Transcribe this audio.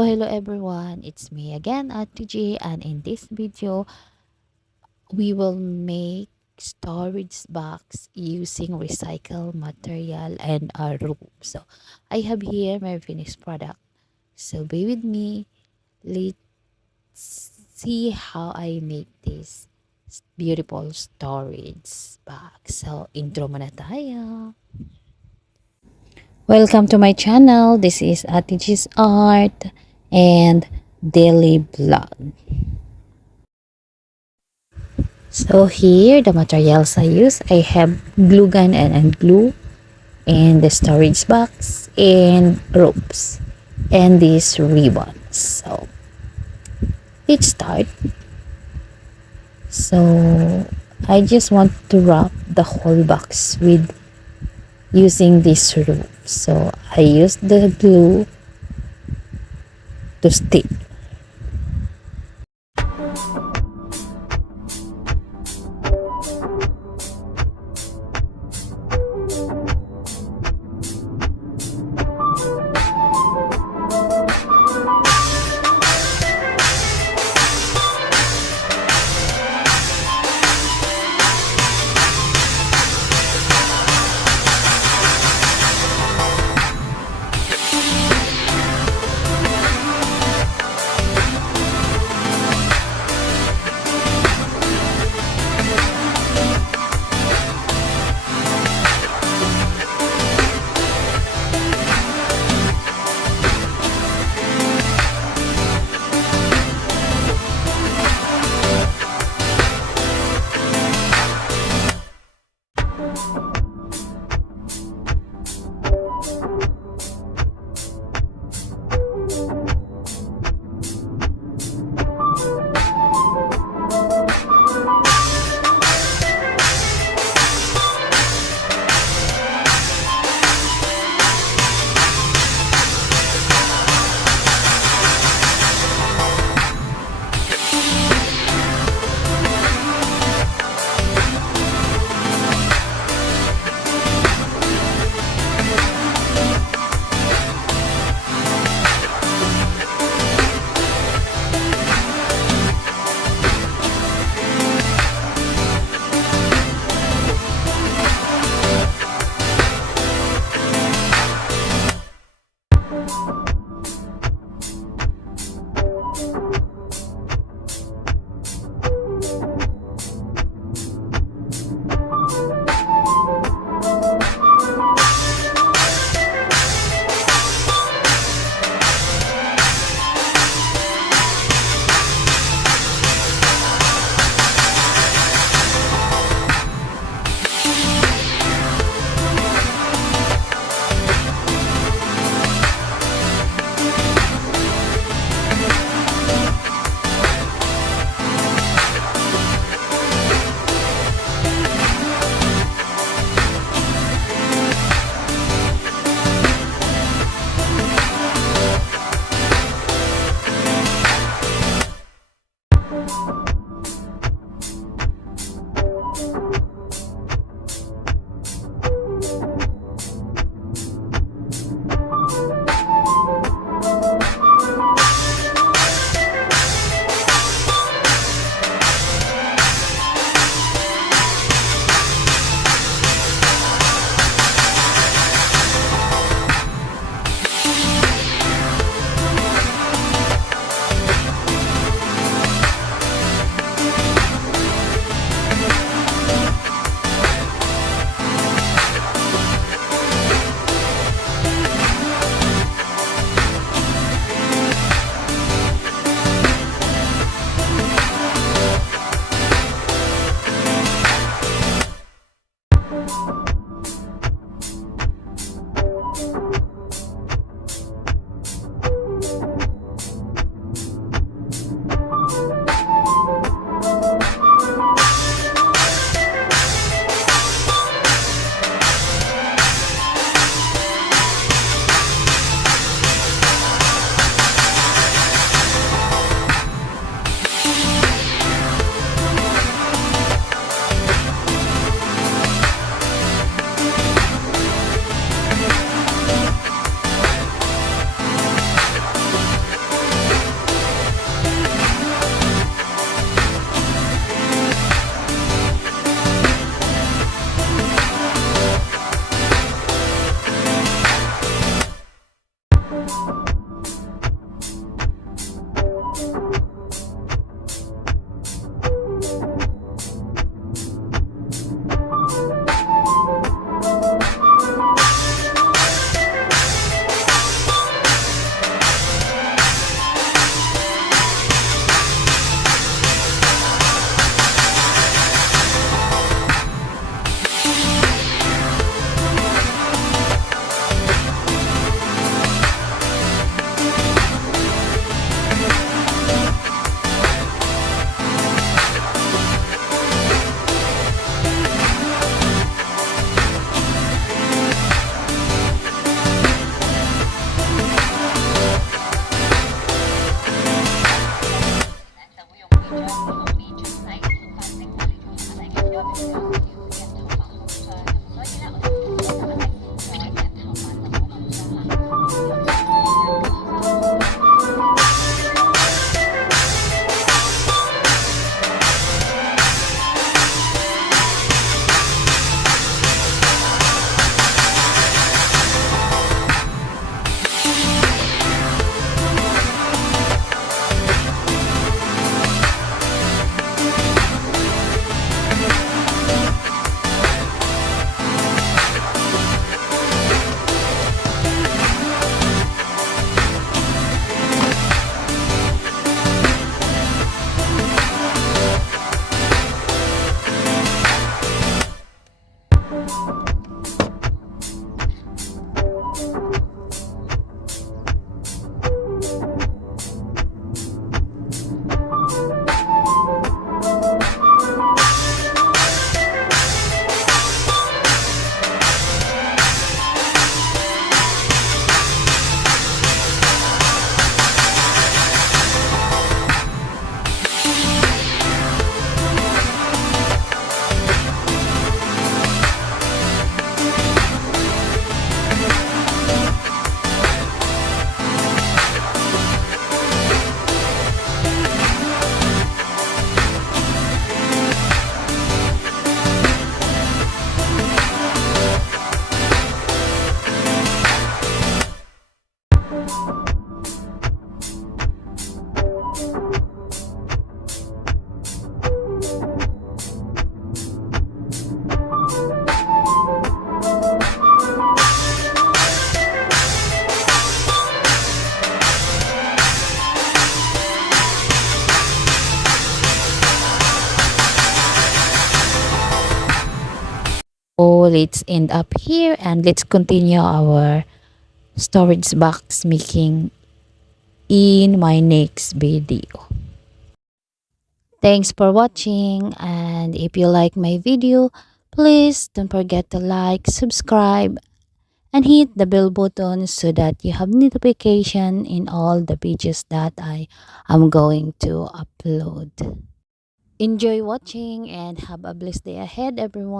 Hello everyone, it's me again, Ate G, and in this video, we will make storage box using recycled material and a rope. So, I have here my finished product. So, be with me. Let's see how I make this beautiful storage box. So, intro muna tayo. Welcome to my channel. This is Ate G's Art and Daily Vlog. So here, the materials I use, I have glue gun and glue, and the storage box, and ropes, and these ribbons. So, let's start. So, I just want to wrap the whole box with using this rope. So, I use the glue to stick. So let's end up here and let's continue our storage box making in my next video. Thanks for watching, and if you like my video, please don't forget to like, subscribe, and hit the bell button so that you have notification in all the videos that I am going to upload. Enjoy watching and have a blessed day ahead, everyone.